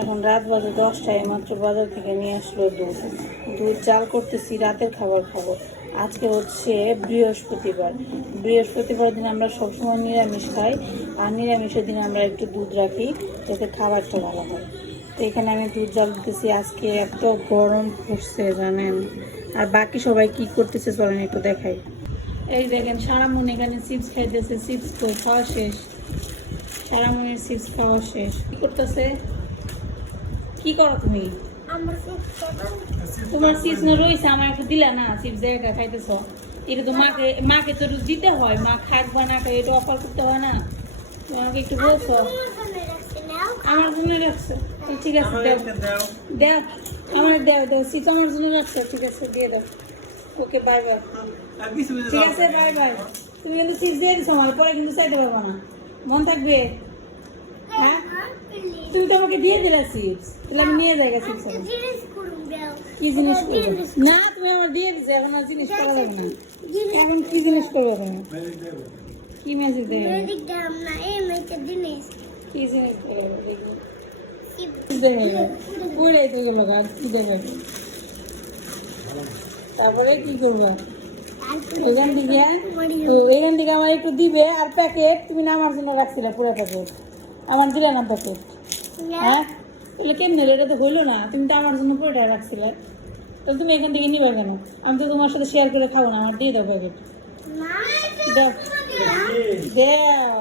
এখন রাত বাজে 10টায়, মাত্র বাজার থেকে নিয়ে আসলো দুধ। দুধ চাল করতেছি, রাতের খাবার খাবো। আজকে হচ্ছে বৃহস্পতিবার। বৃহস্পতিবার দিন আমরা সবসময় নিরামিষ খাই, আর নিরামিষের দিন আমরা একটু দুধ রাখি যাতে খাবারটা ভালো হয়। তো এখানে আমি দুধ জাল দিতেছি। আজকে এত গরম পড়ছে জানেন। আর বাকি সবাই কি করতেছে চলেন একটু দেখাই। এই দেখেন সারামন এখানে চিপস খাইতেছে। চিপস তো খাওয়া শেষ, সারামনের চিপস খাওয়া শেষ। কি করতেছে? কি করো তুমি? তোমার চিপস না রয়েছে, আমার একটু দিলা না? চিপস জায়গা খাইতেছ, এটা তো মাকে তো দিতে হয়। মা খাক বা না খাই এটা অফার করতে হয় না? তোমাকে একটু বলছো আমার জন্য রাখছো, ঠিক আছে দাও দাও, আমার দাও দাও। চিপস আমার জন্য রাখছো, ঠিক আছে দিয়ে দাও। ওকে বাই বাই, ঠিক আছে বাই বাই। তুমি কিন্তু চিপস দিয়ে দিছো আমার, পরে কিন্তু চাইতে পারবো না, মন থাকবে? হ্যাঁ তুমি তো আমাকে দিয়ে দিলা চিপস, তাহলে আমি নিয়ে যাই চিপস। কি জিনিস করবে না? তুমি আমার দিয়ে দিছো, এখন আর জিনিস করা যাবে না। এখন কি জিনিস করবে তুমি? কি ম্যাজিক দেবে? কি জিনিস করবে? পুরে তো গেল গাছ, কি দেবে? তারপরে কি করবা? এখান থেকে আমার একটু দিবে। আর প্যাকেট তুমি না আমার জন্য রাখছিলে, পুরো প্যাকেট আমার দিলে না প্যাকেট। হ্যাঁ তাহলে কেমনি? এটা তো হইলো না, তুমি তো আমার জন্য পুরোটা রাখছিলে। তাহলে তুমি এখান থেকে নিবে কেন? আমি তো তোমার সাথে শেয়ার করে খাবো না, আমার দিয়ে দাও প্যাকেট। দাও দাও।